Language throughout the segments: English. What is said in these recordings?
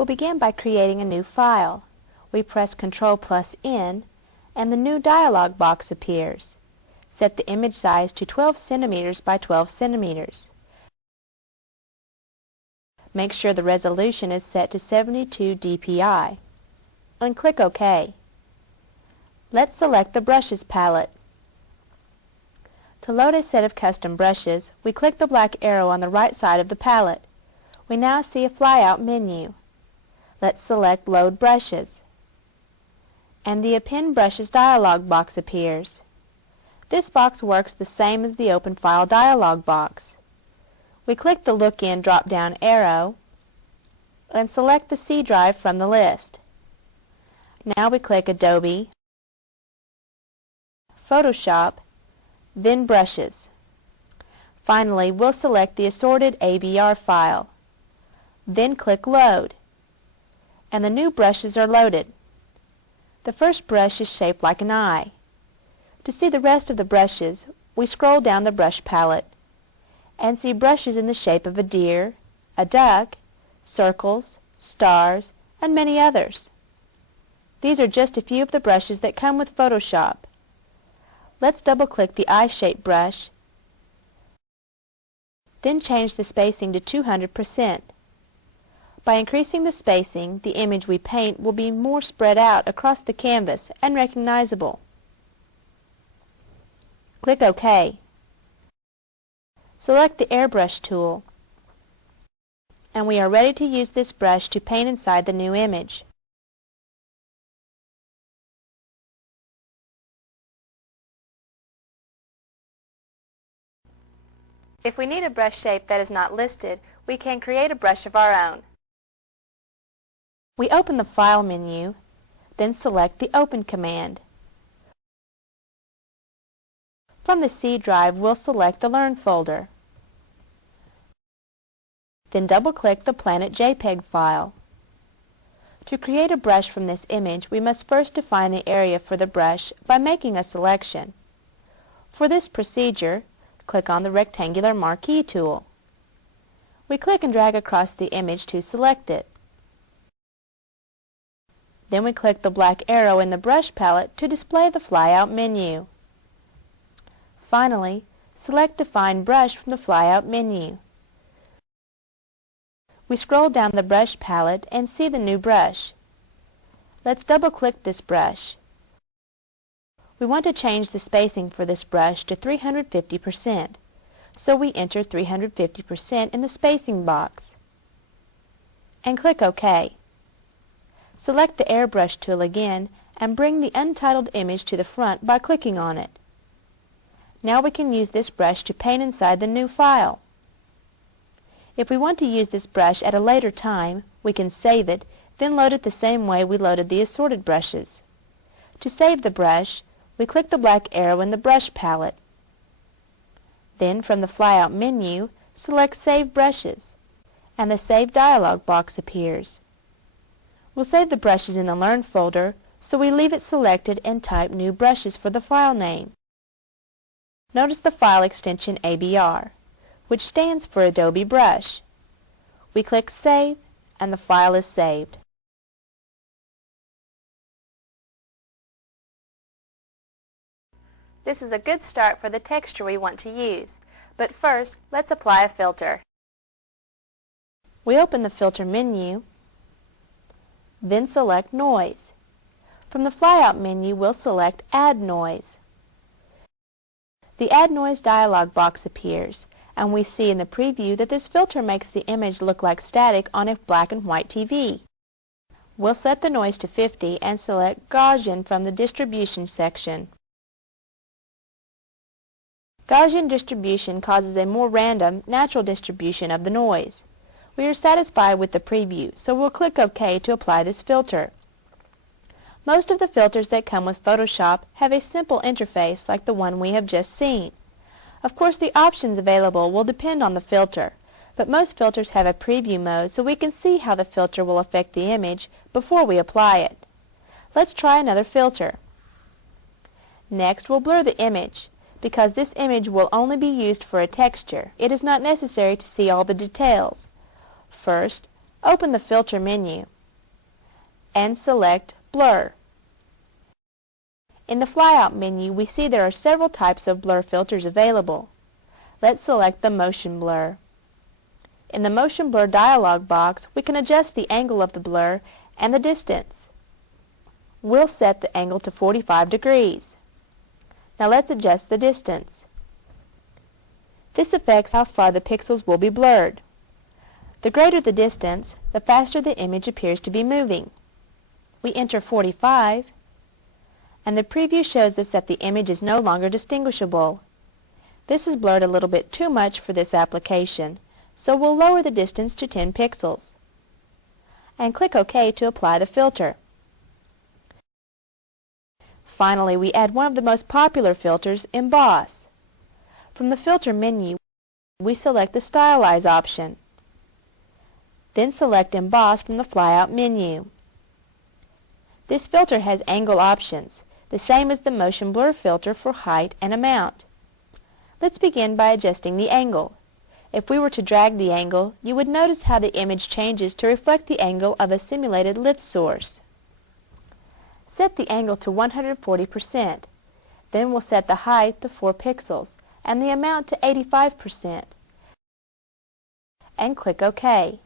We'll begin by creating a new file. We press Ctrl+N and the new dialog box appears. Set the image size to 12 centimeters by 12 centimeters. Make sure the resolution is set to 72 dpi and click OK. Let's select the Brushes palette. To load a set of custom brushes, we click the black arrow on the right side of the palette. We now see a flyout menu. Let's select Load Brushes. And the Append Brushes dialog box appears. This box works the same as the Open File dialog box. We click the Look In drop-down arrow and select the C drive from the list. Now we click Adobe, Photoshop, then Brushes. Finally, we'll select the Assorted ABR file. Then click Load, and the new brushes are loaded. The first brush is shaped like an eye. To see the rest of the brushes, we scroll down the brush palette and see brushes in the shape of a deer, a duck, circles, stars, and many others. These are just a few of the brushes that come with Photoshop. Let's double-click the eye-shaped brush, then change the spacing to 200%. By increasing the spacing, the image we paint will be more spread out across the canvas and recognizable. Click OK. Select the Airbrush tool, and we are ready to use this brush to paint inside the new image. If we need a brush shape that is not listed, we can create a brush of our own. We open the File menu, then select the Open command. From the C drive, we'll select the Learn folder. Then double-click the Planet JPEG file. To create a brush from this image, we must first define the area for the brush by making a selection. For this procedure, click on the rectangular marquee tool. We click and drag across the image to select it. Then we click the black arrow in the brush palette to display the flyout menu. Finally, select Define Brush from the flyout menu. We scroll down the brush palette and see the new brush. Let's double-click this brush. We want to change the spacing for this brush to 350%, so we enter 350% in the spacing box. And click OK. Select the Airbrush tool again and bring the untitled image to the front by clicking on it. Now we can use this brush to paint inside the new file. If we want to use this brush at a later time, we can save it, then load it the same way we loaded the assorted brushes. To save the brush, we click the black arrow in the brush palette. Then from the flyout menu, select Save Brushes, and the Save dialog box appears. We'll save the brushes in the Learn folder, so we leave it selected and type New Brushes for the file name. Notice the file extension ABR, which stands for Adobe Brush. We click Save, and the file is saved. This is a good start for the texture we want to use, but first, let's apply a filter. We open the Filter menu, then select Noise. From the flyout menu, we'll select Add Noise. The Add Noise dialog box appears, and we see in the preview that this filter makes the image look like static on a black and white TV. We'll set the noise to 50 and select Gaussian from the Distribution section. Gaussian distribution causes a more random, natural distribution of the noise. We are satisfied with the preview, so we'll click OK to apply this filter. Most of the filters that come with Photoshop have a simple interface like the one we have just seen. Of course, the options available will depend on the filter, but most filters have a preview mode so we can see how the filter will affect the image before we apply it. Let's try another filter. Next, we'll blur the image. Because this image will only be used for a texture, it is not necessary to see all the details. First, Open the Filter menu and select Blur. In the flyout menu, we see there are several types of blur filters available. Let's select the Motion Blur. In the Motion Blur dialog box, we can adjust the angle of the blur and the distance. We'll set the angle to 45 degrees. Now let's adjust the distance. This affects how far the pixels will be blurred. The greater the distance, the faster the image appears to be moving. We enter 45, and the preview shows us that the image is no longer distinguishable. This is blurred a little bit too much for this application, so we'll lower the distance to 10 pixels. And click OK to apply the filter. Finally, we add one of the most popular filters, Emboss. From the Filter menu, we select the Stylize option. Then select Emboss from the flyout menu. This filter has angle options, the same as the Motion Blur filter for height and amount. Let's begin by adjusting the angle. If we were to drag the angle, you would notice how the image changes to reflect the angle of a simulated lift source. Set the angle to 140%. Then we'll set the height to 4 pixels and the amount to 85%. And click OK.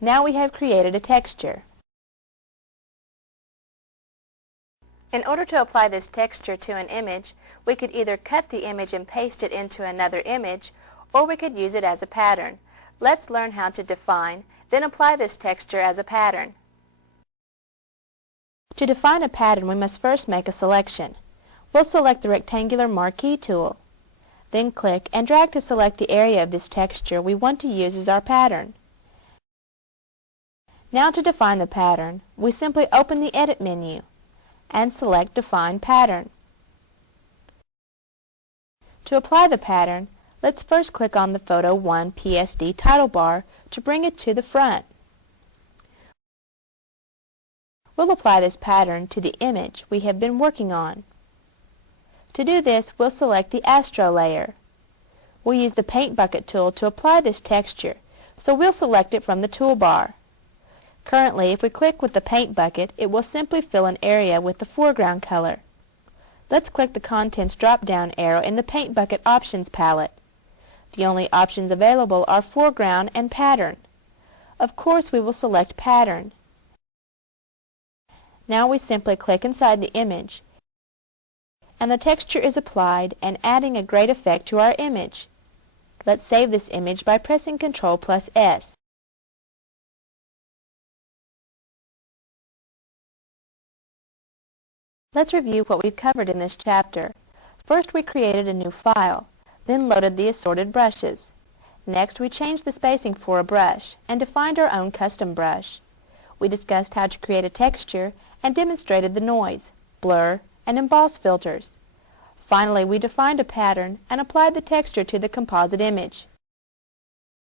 Now we have created a texture. In order to apply this texture to an image, we could either cut the image and paste it into another image, or we could use it as a pattern. Let's learn how to define, then apply this texture as a pattern. To define a pattern, we must first make a selection. We'll select the rectangular marquee tool. Then click and drag to select the area of this texture we want to use as our pattern. Now to define the pattern, we simply open the Edit menu and select Define Pattern. To apply the pattern, let's first click on the Photo 1 PSD title bar to bring it to the front. We'll apply this pattern to the image we have been working on. To do this, we'll select the Astro layer. We'll use the Paint Bucket tool to apply this texture, so we'll select it from the toolbar. Currently, if we click with the Paint Bucket, it will simply fill an area with the foreground color. Let's click the Contents drop-down arrow in the Paint Bucket Options palette. The only options available are Foreground and Pattern. Of course, we will select Pattern. Now we simply click inside the image, and the texture is applied and adding a great effect to our image. Let's save this image by pressing Ctrl+S. Let's review what we've covered in this chapter. First, we created a new file, then loaded the assorted brushes. Next, we changed the spacing for a brush and defined our own custom brush. We discussed how to create a texture and demonstrated the noise, blur, and emboss filters. Finally, we defined a pattern and applied the texture to the composite image.